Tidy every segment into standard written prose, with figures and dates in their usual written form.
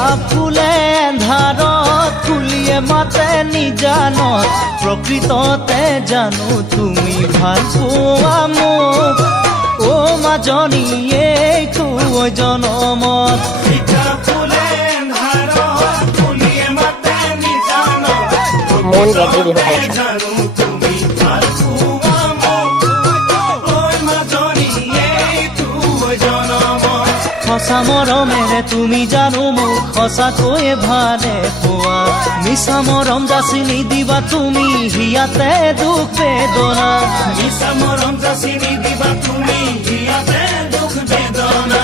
জিকা ফুলে এন্ধাৰত কুলিয়ে মাতে নিজানত প্ৰকৃততে জানো তুমি ভাল পোৱা মোক ও মাজনী এইটো জনমত মন জেজি বিহু কালেকশ্যন সঁচা মৰমেৰে তুমি জানো মোক সঁচাকৈয়ে ভালে পোৱা মিছা মৰম যাচি নিদিবা তুমি হিয়াতে দুখ বেদনা মিছা মৰম যাচি নিদিবা তুমি হিয়াতে দুখ বেদনা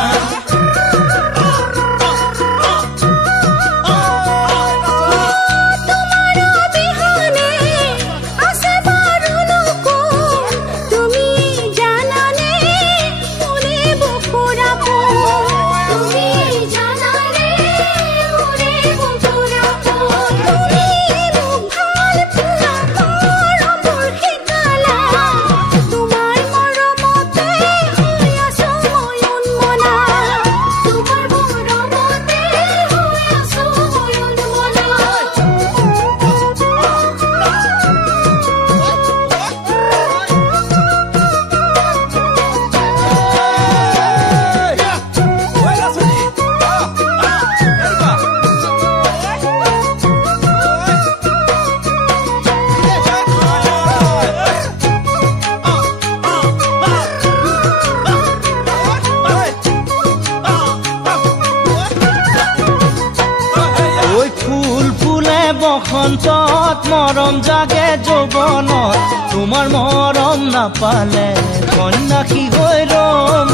বসন্তত মৰম জাগে যৌৱনত তোমাৰ মৰম নাপালে সন্যাসী হৈ ৰম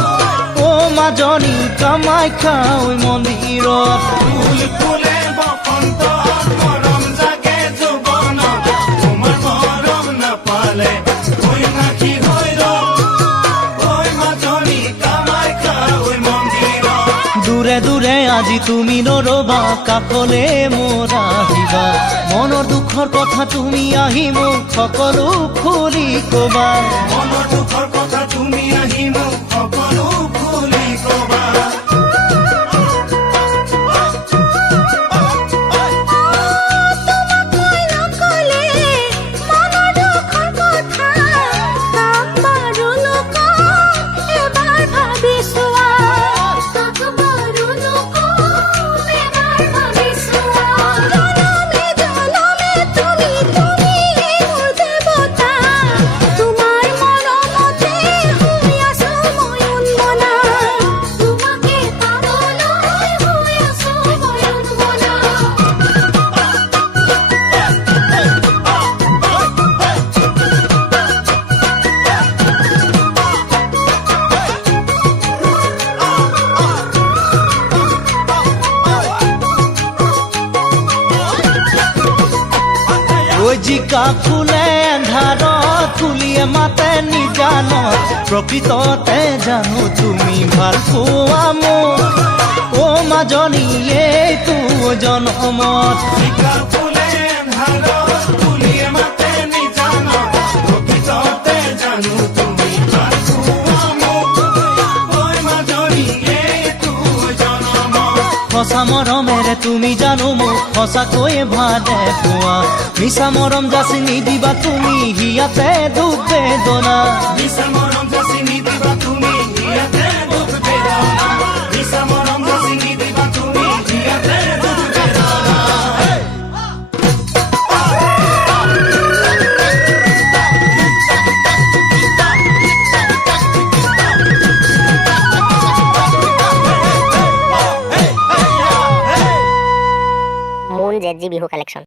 ও মাজনী কামাখ্যা মন্দিৰত ফুল ফুলে বসন্তত মৰম জাগে যৌৱনত তোমাৰ মৰম নাপালে সন্যাসী হৈ ৰম ঐ মাজনী কামাখ্যা মন্দিৰত দূৰে দূৰে আজি তুমি নৰবা কাকলে মোৰ আহিবা মনৰ দুখৰ কথা তুমি আহি মোক সকলো খুলি কবা মনৰ দুখৰ কথা তুমি আহি মোক সকলো খুলি কবা জিকা ফুলে এন্ধাৰত কুলিয়ে মাতে নিজানত প্ৰকৃততে জানো তুমি ভাল পোৱা মোক ও মাজনী এইটো জনমত জিকা ফুলে এন্ধাৰত কুলিয়ে মাতে নিজানত প্ৰকৃততে জানো তুমি ভাল পোৱা মোক ঐ মাজনী এইটো জনমত সঁচা মৰমেৰে তুমি জানো মোক সঁচাকৈয়ে ভালে পোৱা মিছা মৰম যাচি নিদিবা তুমি হিয়াতে দুখ বেদনা মিছা মৰম যাচি নিদিবা তুমি হিয়াতে দুখ বেদনা মিছা মৰম যাচি নিদিবা তুমি হিয়াতে দুখ বেদনা মন জেজি বিহু কালেকশ্যন